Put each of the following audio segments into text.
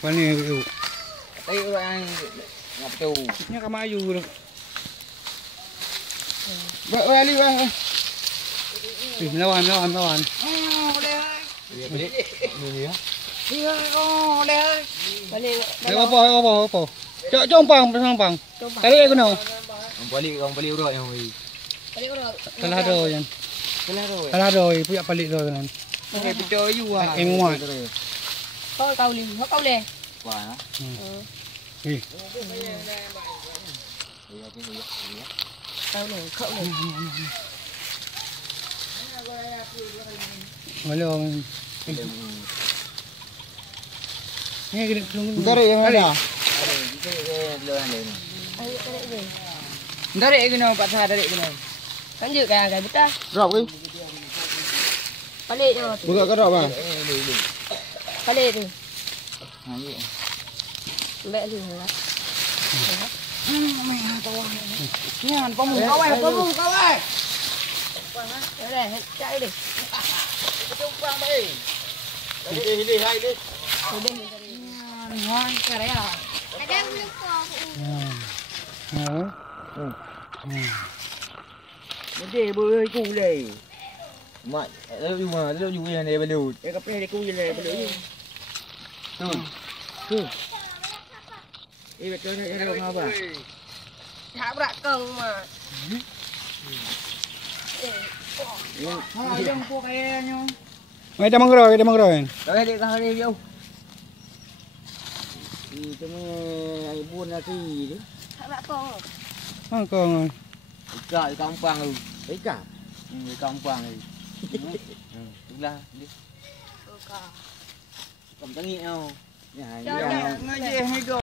Pani iu. Tay orang ngap tu. Nya kamayu tu. Balik bang. Melawan. Oh, boleh hai. Ni ya. Dia oh, boleh hai. Balik apa? Jom pang. Tarik aku no. Orang balik urat yang oi. Salah do yan. Salah do, puyak balik do kan. Okey, betul you ah. Muat. Kau le. Wah. Ni. Kau le. Malo. Ni kena tunggu. Tarik yang mana? Ayo tarik ni. Tarik kena Pak Sah tarik kena. Lanjut kan betul. Drop ke? Balik je. Buka ke drop bang? Balik ni. Ha ni. Balik ni lah. Nyan, pamu kawai. Dah, cak ni. Tumpang baik. Hilih hai ni. Ngon kare ah. Dia boleh ku le. Mak, lu yang dia belut. Kape dia ku le belut. Tu. Betul nak jaga ngapa? Tak berat kau mah. Jom po kayaknya. Mai dah mangrove kan. Dah dia kah dia jauh. Itu ni ibu nak tu. Tak berat kau. Kau. Ikat di kampung tu. Ikat. Di kampung tu. Itulah dia. Kau. Kamu tengok tau. Ya, Jangan ngaji hidup.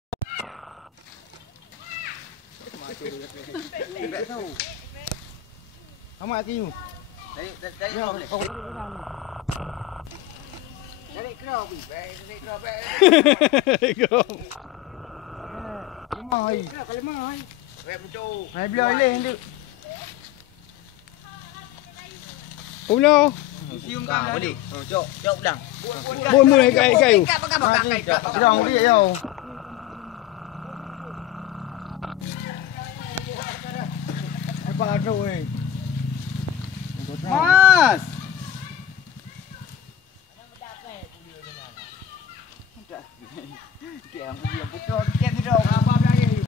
Amat kiu. Dari boleh. Dari kerau pi. Dari kerau pe. Mai. Kalau mai. Web tu. Hai biar leh tu. Ulo. Sium kan boleh. Jok pedang. Bun kai. Pedang dia yo. Apa tu eh? Mas. Dia betul. Dia tidak.